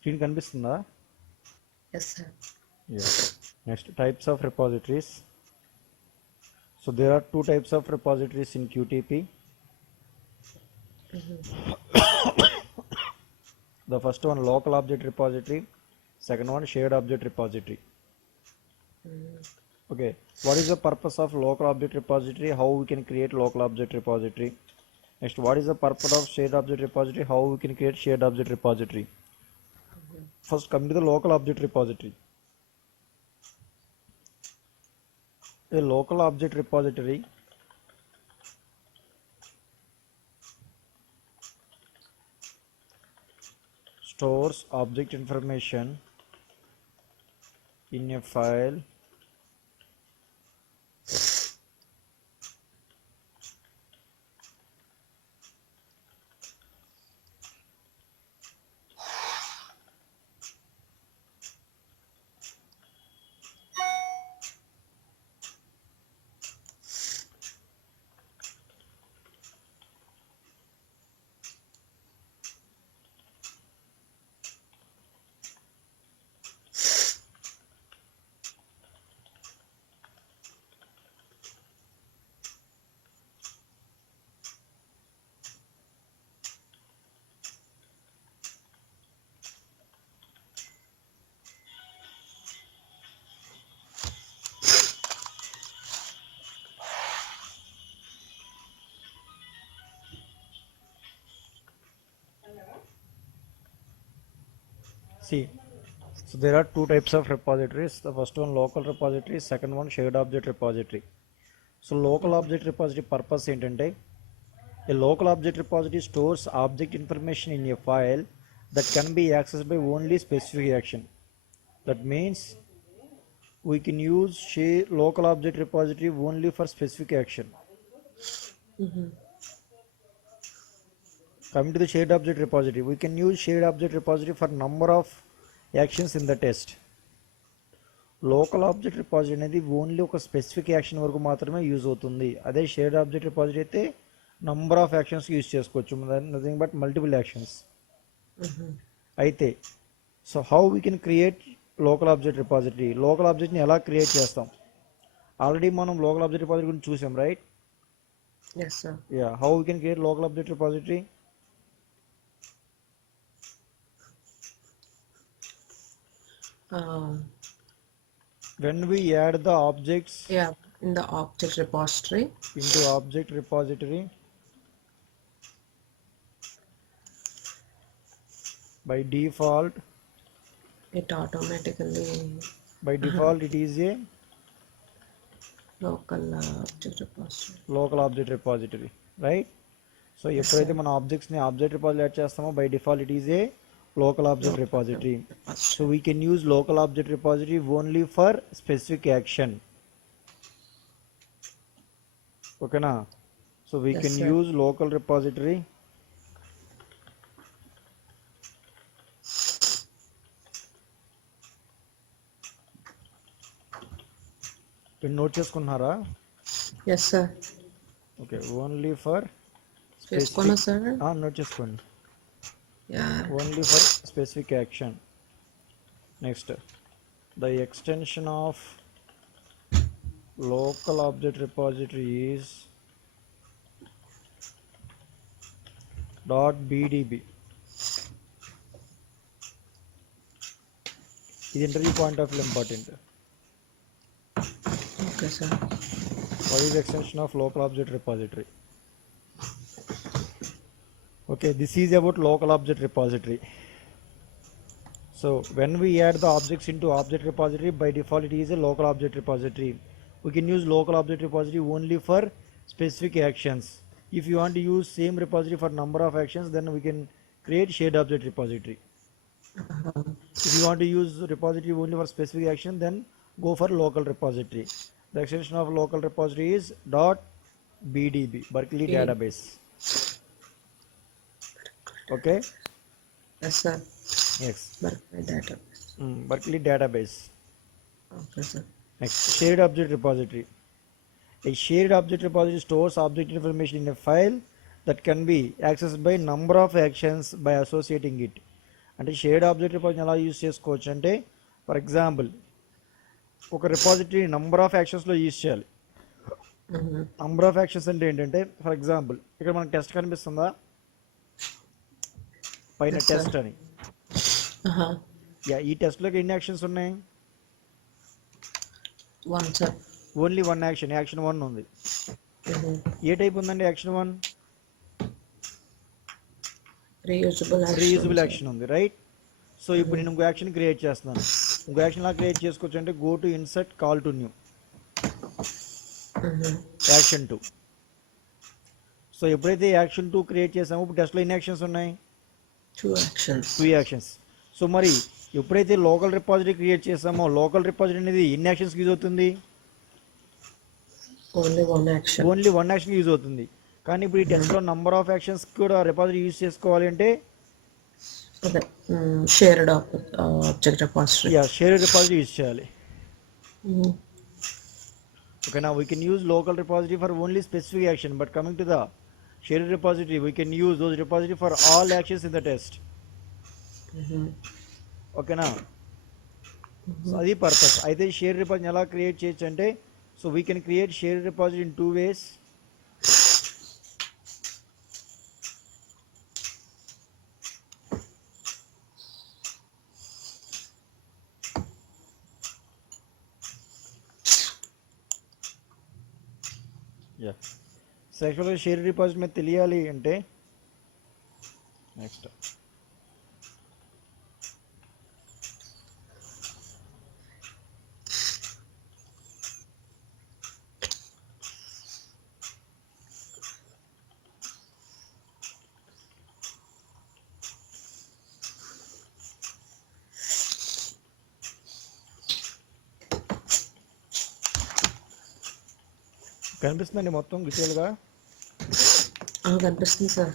Screen కనిపిస్తుందా? Yes, sir. Yeah. Next, types of repositories. So there are two types of repositories in QTP. The first one, local object repository. Second one, shared object repository. Okay, what is the purpose of local object repository? How we can create local object repository? Next, what is the purpose of shared object repository? How we can create shared object repository? First, come to the local object repository. A local object repository stores object information in a file See, so there are two types of repositories. The first one local repository, second one shared object repository. So local object repository purpose ఏంటంటే a local object repository stores object information in a file that can be accessed by only specific action. That means we can use share local object repository only for specific action. Coming to the shared object repository, we can use shared object repository for number of actions in the test. Local object repository అనేది only ఒక specific action వరకు మాత్రమే use అవుతుంది. అదే shared object repository అయితే number of actions use చేసుకోవచ్చు, nothing but multiple actions. అయితే so how we can create local object repository, local ఆబ్జెక్ట్ని ఎలా క్రియేట్ చేస్తాం? ఆల్రెడీ మనం లోకల్ ఆబ్జెక్ట్ రిపాజిటరీ గురించి చూసాం, right? Yes, sir. Yeah, how we can create local object repository? When we add the objects Yeah, in the object repository. into object repository, by default It automatically it is a local object repository, right? So ఎప్పుడైతే మన ఆబ్జెక్ట్స్ ని object repository add చేస్తామో by default it is a local object repository. So we can use local object repository only for specific action. Okay na? So we Yes, can sir. use local repository మీరు నోట్ చేసుకుంటున్నారా? Yes, sir. Okay, only for చేసుకున్నా sir. Note చేసుకోండి. Yeah. Only for specific action. Next, the extension of local object repository is .bdb. ఇది interview point of view important. Okay, sir. What is the extension of local object repository? Okay, this is about local object repository. So when we add the objects into object repository, by default it is a local object repository. We can use local object repository only for specific actions. If you want to use same repository for number of actions, then we can create shared object repository. If you want to use repository only for specific action, then go for local repository. The extension of local repository is .bdb, Berkeley database. Okay? Yes, sir. Yes. Berkeley database. Berkeley database. Okay, sir. Next, shared object repository. A shared object repository stores object information in a file that can be accessed by number of actions by associating it. అంటే shared object repository ఎలా యూజ్ చేసుకోవచ్చు అంటే, for example ఒక repository number of యాక్షన్స్లో యూజ్ చేయాలి. Number of actions అంటే ఏంటంటే, for example ఇక్కడ మనకు టెస్ట్ కనిపిస్తుందా పైన Yes, sir. టెస్ట్ అని. Uh-huh. ఈ టెస్ట్లోకి ఎన్ని యాక్షన్స్ ఉన్నాయి? One, sir. Only one action, action 1 ఉంది. ఏ టైప్ ఉందండి యాక్షన్ 1? Reusable action. Reusable sir. Action ఉంది, రైట్? సో ఇప్పుడు నేను ఇంకో యాక్షన్ క్రియేట్ చేస్తున్నాను. ఇంకో యాక్షన్ ఎలా క్రియేట్ చేసుకోవచ్చు అంటే, go to insert call to new action 2. సో ఎప్పుడైతే యాక్షన్ 2 క్రియేట్ చేసామో ఇప్పుడు టెస్ట్లో ఎన్ని యాక్షన్స్ ఉన్నాయి? 2 actions. 2 యాక్షన్స్. సో మరి ఎప్పుడైతే లోకల్ రిపాజిటరీ క్రియేట్ చేసామో లోకల్ రిపాజిటరీ అనేది ఎన్ని యాక్షన్స్కి యూజ్ అవుతుంది? Only one action. Only 1 action use అవుతుంది. కానీ ఇప్పుడు ఈ టెస్ట్లో నంబర్ ఆఫ్ యాక్షన్స్ కూడా రిపాజిటరీ యూజ్ చేసుకోవాలి అంటే Okay. Shared object repository. Share repository use చేయాలి. Mhm. Okay, now we can use local repository for only specific action, but coming to the shared repository, we can use those repository for all actions in the test. Okay, now so adi purpose. Aithe shared repository ela create cheyochu ante, so we can create shared repository in 2 ways. Yeah. So actually shared repository में తెలియాలి అంటే next కనిపిస్తుందండి మొత్తం డీటెయిల్గా? కనిపిస్తుంది sir.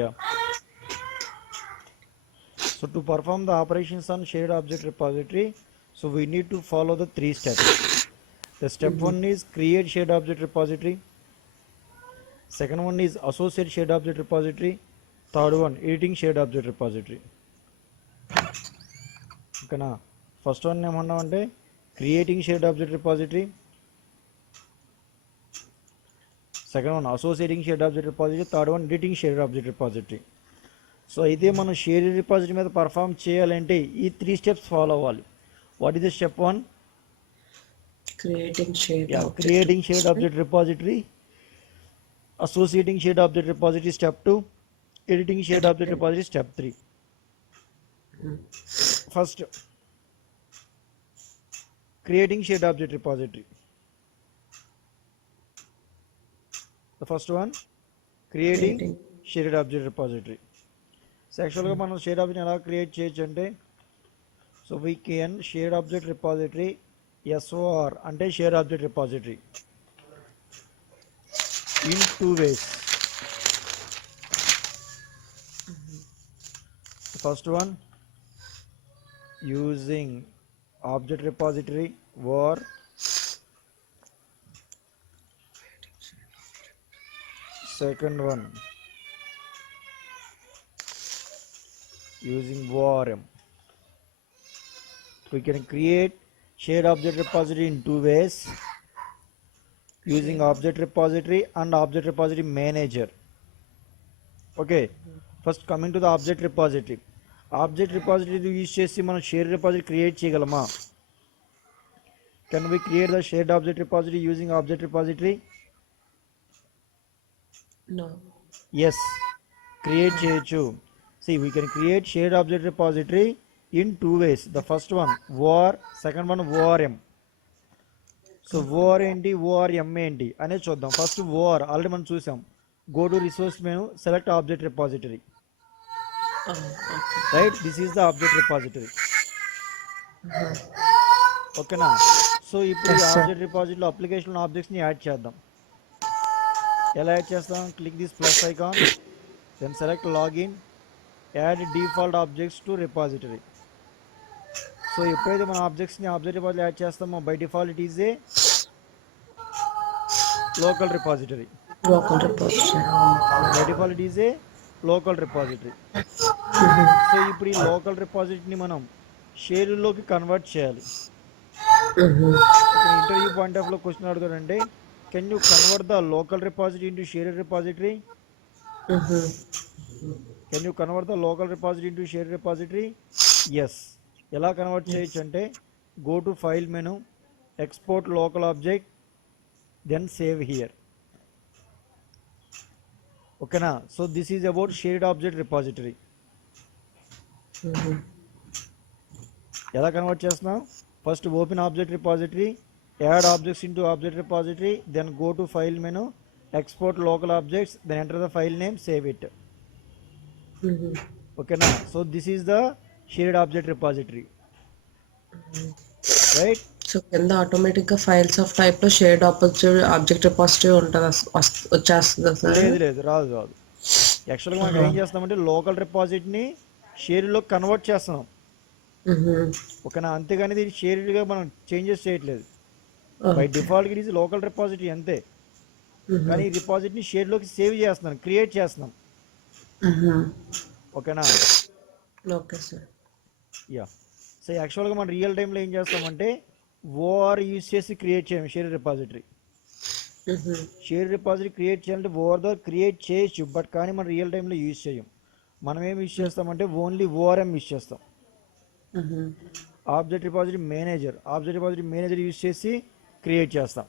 Yeah. So to perform the operations on shared object repository, so we need to follow the 3 steps. The step 1 is create shared object repository. Second one is associate shared object repository. Third one, editing shared object repository. Okay, na first one ఏమన్నా అంటే creating shared object repository. Second one, associating shared object repository. Third one, editing shared object repository. So అయితే మనం share repository మీద పర్ఫామ్ చేయాలంటే ఈ 3 steps follow అవ్వాలి. What is the step 1? Creating shared object. Creating shared object repository. Associating shared object repository step 2. Editing shared object repository step 3. First, creating shared object repository. The first one, creating shared object repository. So actually మనం share object ఎలా క్రియేట్ చేయొచ్చు అంటే, so we can share object repository SOR అంటే share object repository in 2 ways. The first one, using object repository var second one, using varm. We can create shared object repository in 2 ways, using object repository and object repository manager. Okay, first coming to the object repository. Object repository use చేసి మనం share repository create చేయగలమా? Can we create the shared object repository using object repository? No. Yes, create చేయొచ్చు. See, we can create shared object repository in two ways. The first one var, second one varm. So OR ఏంటి ORM ఏంటి అనేది చూద్దాం. First OR already మనం చూసాం. Go to resource menu, select object repository, right? This is the object repository. ఓకేనా? So ఇప్పుడు ఈ object రిపాజిటరీలో అప్లికేషన్ ఆబ్జెక్ట్స్ని యాడ్ చేద్దాం. ఎలా యాడ్ చేస్తాం? Click this plus icon, then select login, add default objects to repository. So ఎప్పుడైతే మన ఆబ్జెక్ట్స్ని ఆబ్జెక్ట్ రిపాజిటరీ యాడ్ చేస్తామో by default it is a local repository. By default it is a local repository. So ఇప్పుడు ఈ local రిపాజిటరీని మనం షేర్లోకి convert చేయాలి. ఇంటర్వ్యూ పాయింట్ ఆఫ్ లో క్వశ్చన్ అడుగుతాడంటే, can you convert the local repository into share repository? Can you convert the local repository into share repository? Yes. ఎలా convert చేయొచ్చు అంటే, go to file menu, export local object, then save here. ఓకేనా? So this is about shared object repository. ఎలా convert చేస్తున్నాం? First open object repository, add objects into object repository, then go to file menu, export local objects, then enter the file name, save it. Okay now, so this is the shared object repository, right? So కింద ఆటోమేటిక్ గా files of type లో shared object repository ఉంటుంది, వచ్చేస్తుంది సార్? లేదు రాదు. యాక్చువల్గా మనం ఏం చేస్తామంటే లోకల్ రిపాజిటరీని షేర్లో కన్వర్ట్ చేస్తున్నాం. ఓకేనా? అంతేగాని దీన్ని షేర్డ్గా మనం చేంజెస్ చేయట్లేదు. By default it is local repository అంతే, కానీ ఈ రిపాజిటరీని షేర్లోకి సేవ్ చేస్తున్నాం, క్రియేట్ చేస్తున్నాం. ఓకేనా? Okay sir. యా. సో యాక్చువల్గా మనం రియల్ టైంలో ఏం చేస్తామంటే ఓఆర్ యూజ్ చేసి క్రియేట్ చేయం share repository. Share repository create చేయాలంటే ఓఆర్ ద్వారా క్రియేట్ చేయొచ్చు, బట్ కానీ మనం రియల్ టైంలో యూజ్ చేయం. మనం ఏం యూజ్ చేస్తామంటే ఓన్లీ ఓఆర్ఎం యూజ్ చేస్తాం. ఆబ్జెక్ట్ రిపాజిటరీ మేనేజర్ యూజ్ చేసి క్రియేట్ చేస్తాం.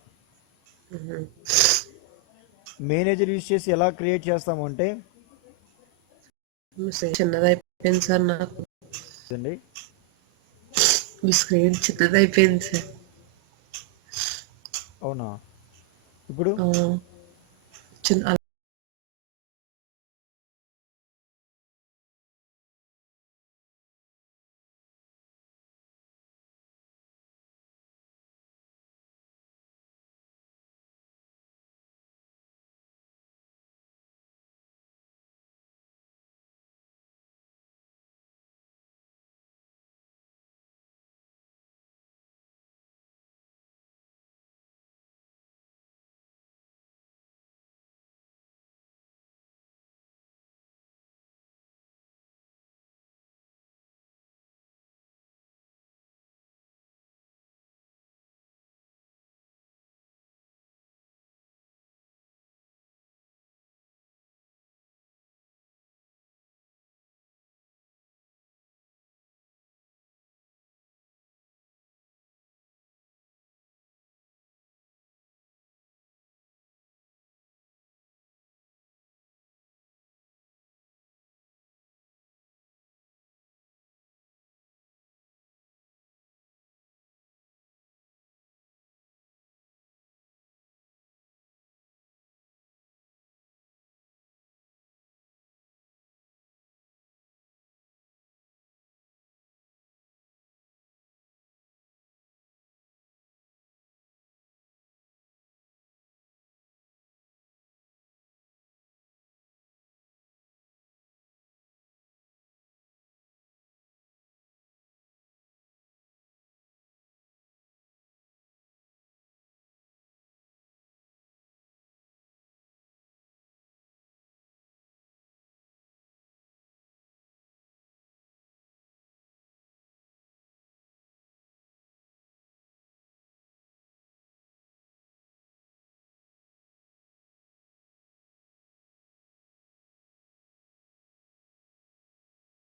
మేనేజర్ యూజ్ చేసి ఎలా క్రియేట్ చేస్తాము అంటే, చిన్నదైపోయింది సార్ నాకు, మీ స్క్రీన్ చిన్నదైపోయింది సార్. అవునా? ఇప్పుడు చిన్న